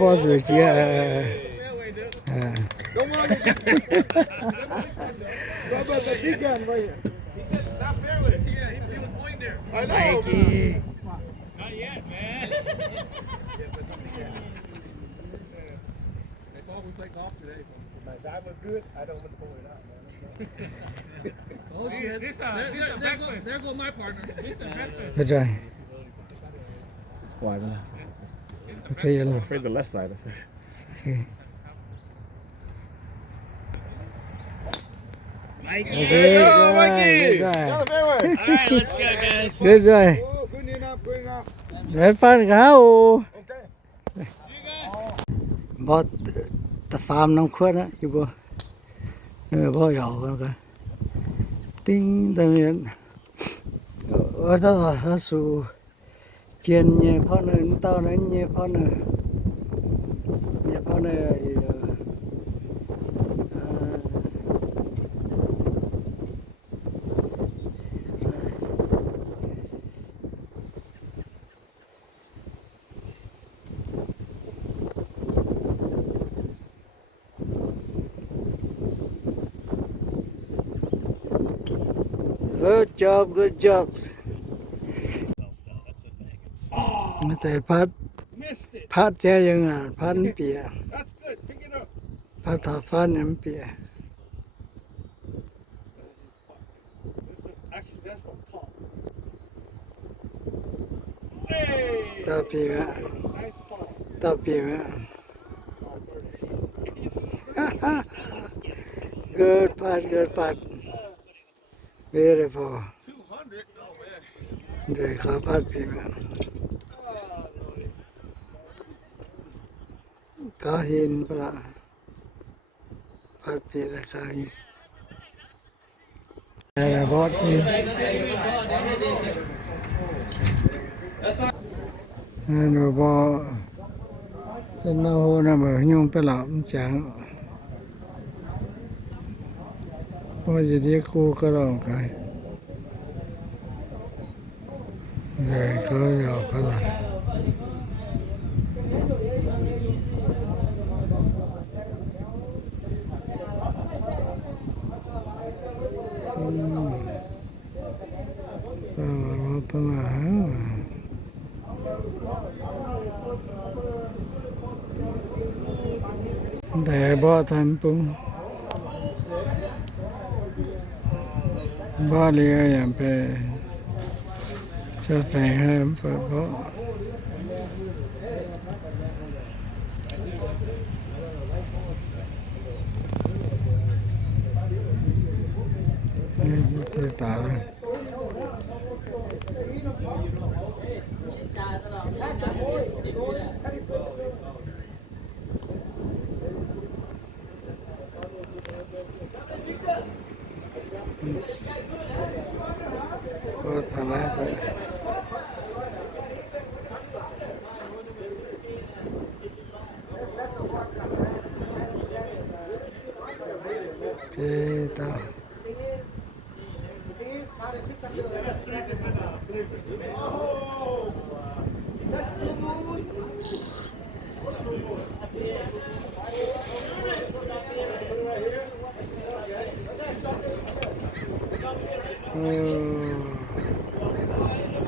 Bỏ rồi chứ. Come on, you get What about the big gun right here? He said not fairway. Yeah, he was pointing there. I know. Not yet, man. That's all we play golf today. My dad was good. I don't want to pull it out, man. Oh shit! There goes my partner. Được rồi. Why, man? Okay, yun lang. Afraid the left side. I think. Okay. Mikey. Okay, Go, rồi, Mikey! rồi. Down the fairway. All right, let's go, guys. Được rồi. Oh, good enough, good enough. Để phát gáo. Okay. Bỏ ta farm nông khuất á, chứ bố. Bỏ dầu rồi. Tinh tâm nhận. Ở đó là sự chiên nhẹ phó nơi tao nói nhẹ phó nơi Good job, good job. Tại phát Missed it. phát chơiยังอ่ะphátเปีย That's good. Pick it up. phátถอดphátน้ำเปีย This is actually that's for Paul. Hey. ตาเปีย Nice Paul. ตาเปีย good part beautiful 200. Oh man. เดี๋ยวขอphátเปีย có hình pala phát ปีละก็หินอะไรบอสนี่นั่นบอฉันเอาหน้ามือยุ่งไปหลับจังพอจะเรียกครูก็ลองกันเลยก็ยาวก็ลองต้องหาแต่บ่ทันปุ้งบ่เลี้ยอย่างไปจะแต่งให้เปิดบ่นี่จะเสียตาเลยก็ทำให้ไปตา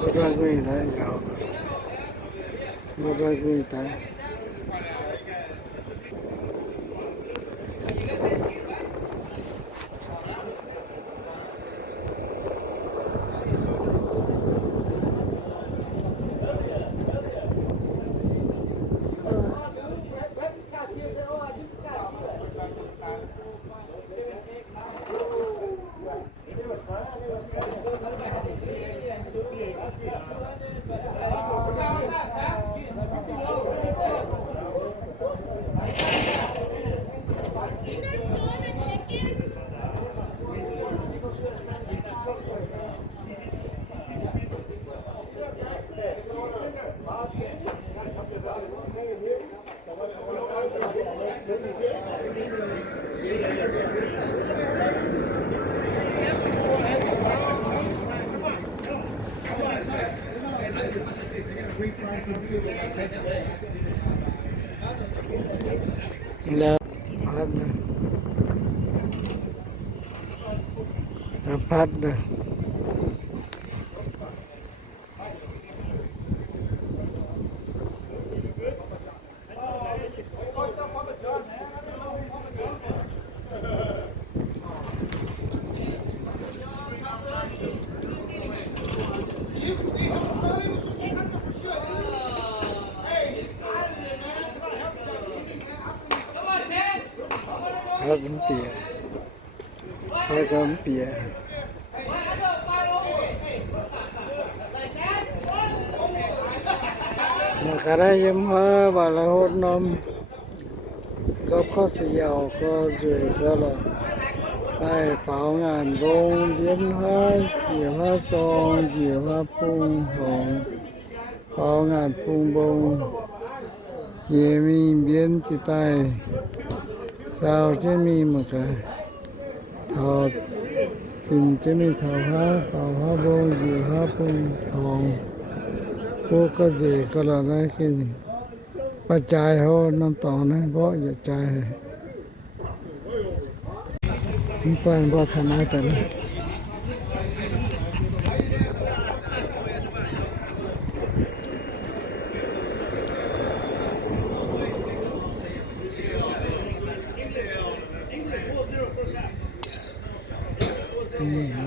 ก็ได้ไม่ได้ยาวก็ได้ไม่ได้ Hey, แล้วพัดนะพัดนะพัดมันเปียกพัดก็มันเปียกmà cả đây em hoa và là hốt nôm có sự giàu có rủi ro là bài pháo ngàn bông biến hoa dìa hoa son dìa hoa phung hồng pháo ngàn phung bông dìa mình biến chỉ tay sao chứ mình một cái thọ phình chứ mình thọ hoa bông dìa hoa phung hồngพวกก็เจก็เราได้แค่นี้ปัจจัยเขาน้ำต่อนะเพราะอย่าใจมีแฟนบ่ทำไมแต่ละ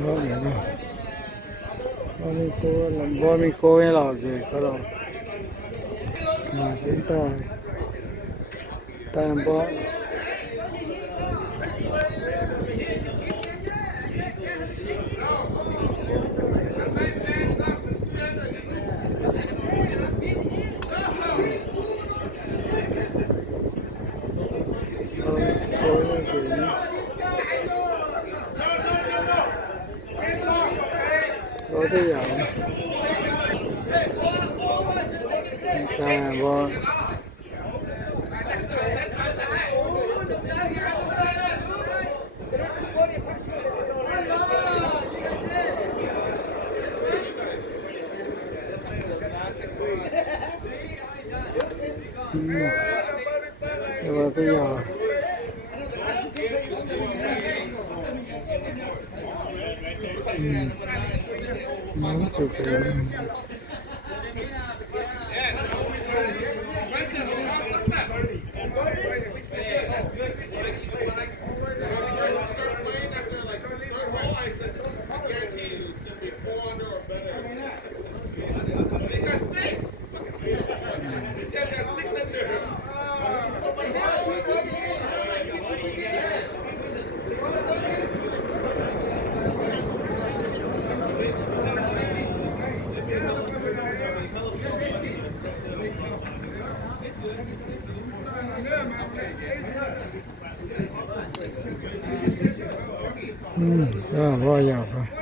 บ่อย่างนี้บ่มีโกให้เราเจก็เรามาเส้นตายตามบ่có thế giờ ta bo và bây giờ món chụpก็บ่อยาก